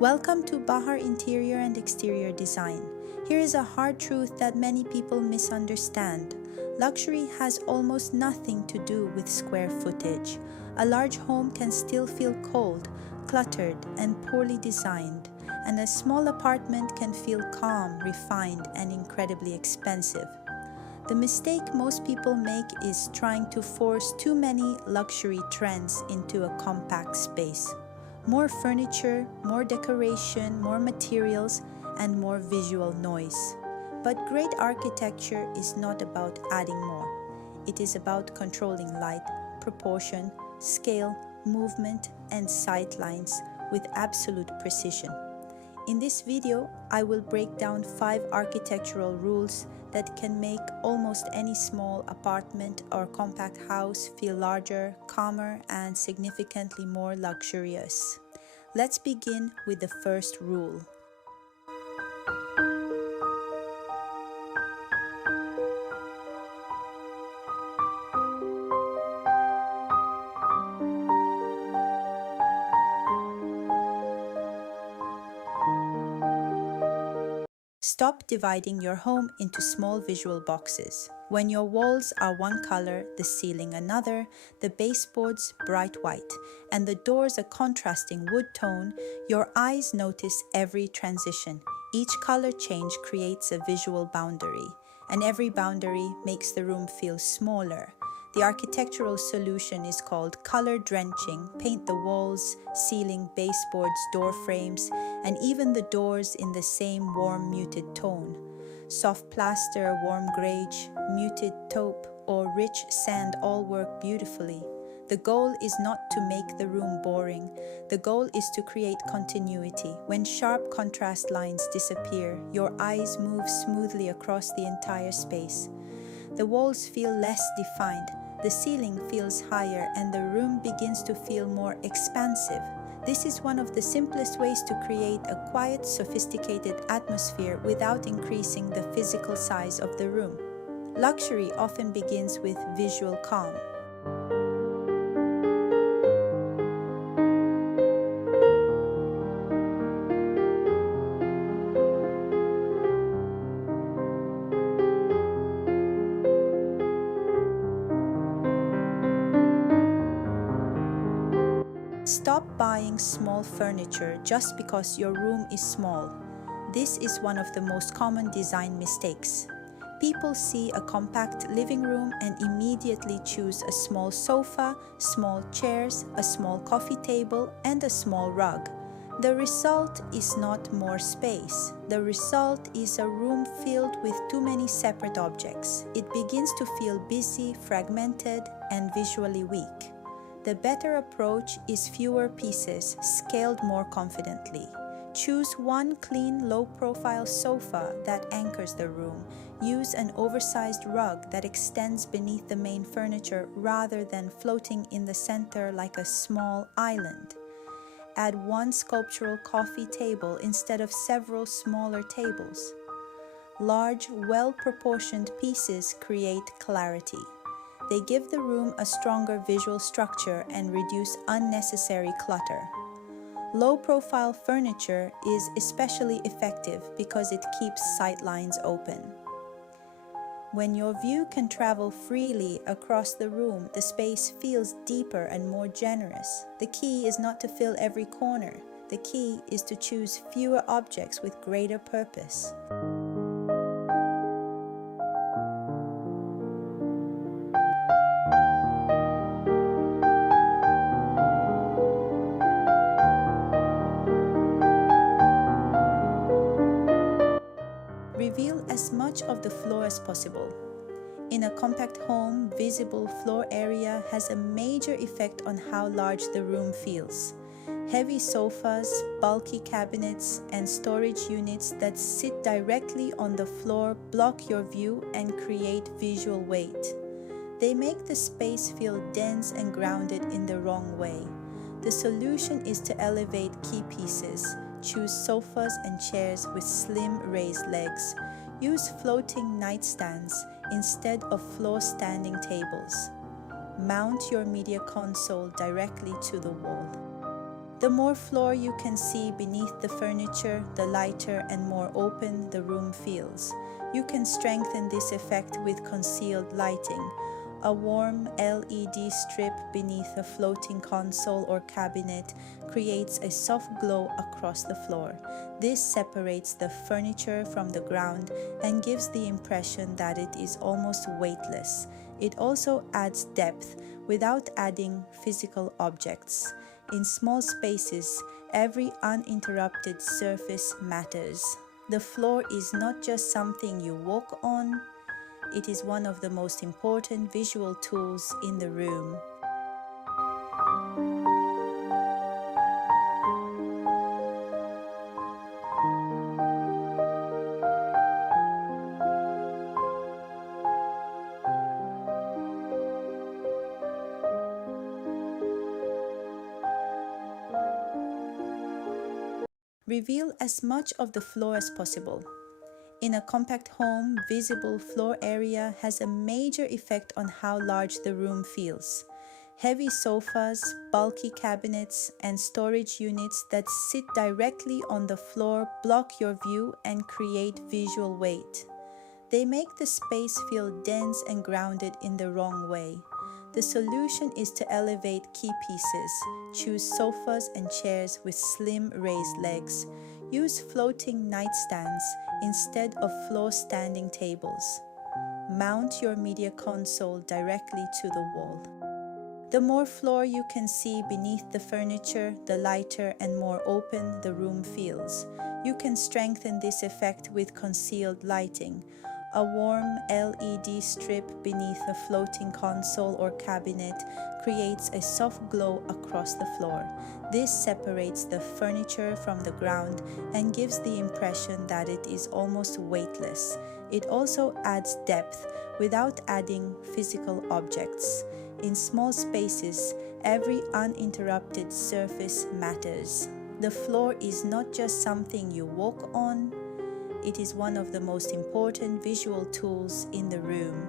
Welcome to Bahar Interior and Exterior Design. Here is a hard truth that many people misunderstand. Luxury has almost nothing to do with square footage. A large home can still feel cold, cluttered, and poorly designed, and a small apartment can feel calm, refined, and incredibly expensive. The mistake most people make is trying to force too many luxury trends into a compact space. More furniture, more decoration, more materials, and more visual noise. But great architecture is not about adding more. It is about controlling light, proportion, scale, movement, and sight lines with absolute precision. In this video, I will break down 5 architectural rules that can make almost any small apartment or compact house feel larger, calmer, and significantly more luxurious. Let's begin with the first rule. Stop dividing your home into small visual boxes. When your walls are one color, the ceiling another, the baseboards bright white, and the doors a contrasting wood tone, your eyes notice every transition. Each color change creates a visual boundary, and every boundary makes the room feel smaller. The architectural solution is called color drenching. Paint the walls, ceiling, baseboards, door frames, and even the doors in the same warm, muted tone. Soft plaster, warm greige, muted taupe, or rich sand all work beautifully. The goal is not to make the room boring. The goal is to create continuity. When sharp contrast lines disappear, your eyes move smoothly across the entire space. The walls feel less defined, the ceiling feels higher, and the room begins to feel more expansive. This is one of the simplest ways to create a quiet, sophisticated atmosphere without increasing the physical size of the room. Luxury often begins with visual calm. Stop buying small furniture just because your room is small. This is one of the most common design mistakes. People see a compact living room and immediately choose a small sofa, small chairs, a small coffee table, and a small rug. The result is not more space. The result is a room filled with too many separate objects. It begins to feel busy, fragmented, and visually weak. The better approach is fewer pieces, scaled more confidently. Choose one clean, low-profile sofa that anchors the room. Use an oversized rug that extends beneath the main furniture rather than floating in the center like a small island. Add one sculptural coffee table instead of several smaller tables. Large, well-proportioned pieces create clarity. They give the room a stronger visual structure and reduce unnecessary clutter. Low-profile furniture is especially effective because it keeps sight lines open. When your view can travel freely across the room, the space feels deeper and more generous. The key is not to fill every corner. The key is to choose fewer objects with greater purpose. Reveal as much of the floor as possible. In a compact home, visible floor area has a major effect on how large the room feels. Heavy sofas, bulky cabinets, and storage units that sit directly on the floor block your view and create visual weight. They make the space feel dense and grounded in the wrong way. The solution is to elevate key pieces. Choose sofas and chairs with slim raised legs. Use floating nightstands instead of floor-standing tables. Mount your media console directly to the wall. The more floor you can see beneath the furniture, the lighter and more open the room feels. You can strengthen this effect with concealed lighting. A warm LED strip beneath a floating console or cabinet creates a soft glow across the floor. This separates the furniture from the ground and gives the impression that it is almost weightless. It also adds depth without adding physical objects. In small spaces, every uninterrupted surface matters. The floor is not just something you walk on, it is one of the most important visual tools in the room. Reveal as much of the floor as possible. In a compact home, visible floor area has a major effect on how large the room feels. Heavy sofas, bulky cabinets, and storage units that sit directly on the floor block your view and create visual weight. They make the space feel dense and grounded in the wrong way. The solution is to elevate key pieces. Choose sofas and chairs with slim raised legs. Use floating nightstands instead of floor-standing tables. Mount your media console directly to the wall. The more floor you can see beneath the furniture, the lighter and more open the room feels. You can strengthen this effect with concealed lighting. A warm LED strip beneath a floating console or cabinet creates a soft glow across the floor. This separates the furniture from the ground and gives the impression that it is almost weightless. It also adds depth without adding physical objects. In small spaces, every uninterrupted surface matters. The floor is not just something you walk on, it is one of the most important visual tools in the room.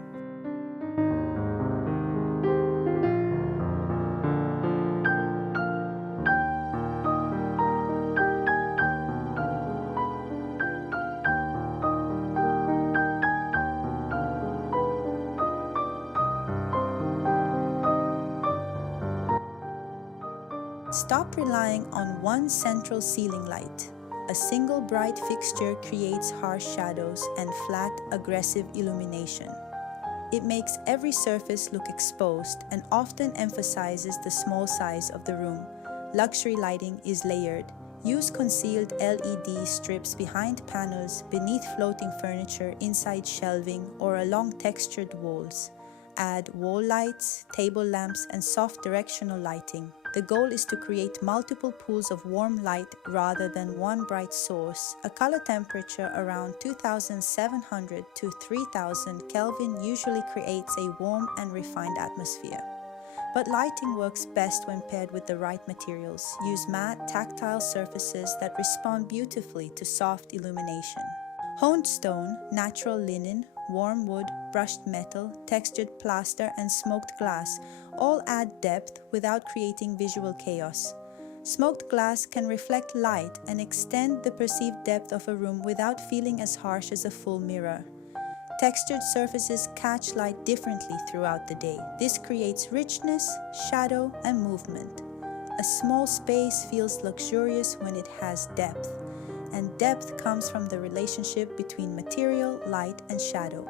Stop relying on one central ceiling light. A single bright fixture creates harsh shadows and flat, aggressive illumination. It makes every surface look exposed and often emphasizes the small size of the room. Luxury lighting is layered. Use concealed LED strips behind panels, beneath floating furniture, inside shelving, or along textured walls. Add wall lights, table lamps, and soft directional lighting. The goal is to create multiple pools of warm light rather than one bright source. A color temperature around 2700 to 3000 Kelvin usually creates a warm and refined atmosphere. But lighting works best when paired with the right materials. Use matte, tactile surfaces that respond beautifully to soft illumination. Honed stone, natural linen, warm wood, brushed metal, textured plaster, and smoked glass all add depth without creating visual chaos. Smoked glass can reflect light and extend the perceived depth of a room without feeling as harsh as a full mirror. Textured surfaces catch light differently throughout the day. This creates richness, shadow, and movement. A small space feels luxurious when it has depth, and depth comes from the relationship between material, light, and shadow.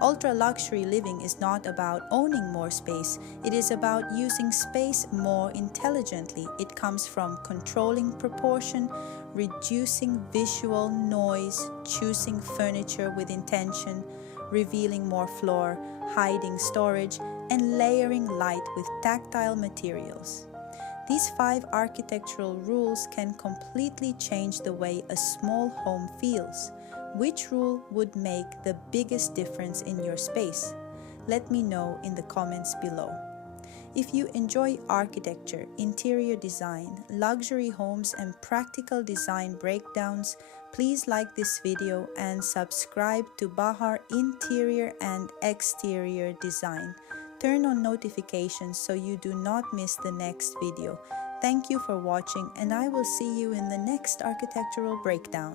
Ultra-luxury living is not about owning more space, it is about using space more intelligently. It comes from controlling proportion, reducing visual noise, choosing furniture with intention, revealing more floor, hiding storage, and layering light with tactile materials. These 5 architectural rules can completely change the way a small home feels. Which rule would make the biggest difference in your space? Let me know in the comments below. If you enjoy architecture, interior design, luxury homes, and practical design breakdowns, please like this video and subscribe to Bahar Interior and Exterior Design. Turn on notifications so you do not miss the next video. Thank you for watching, and I will see you in the next architectural breakdown.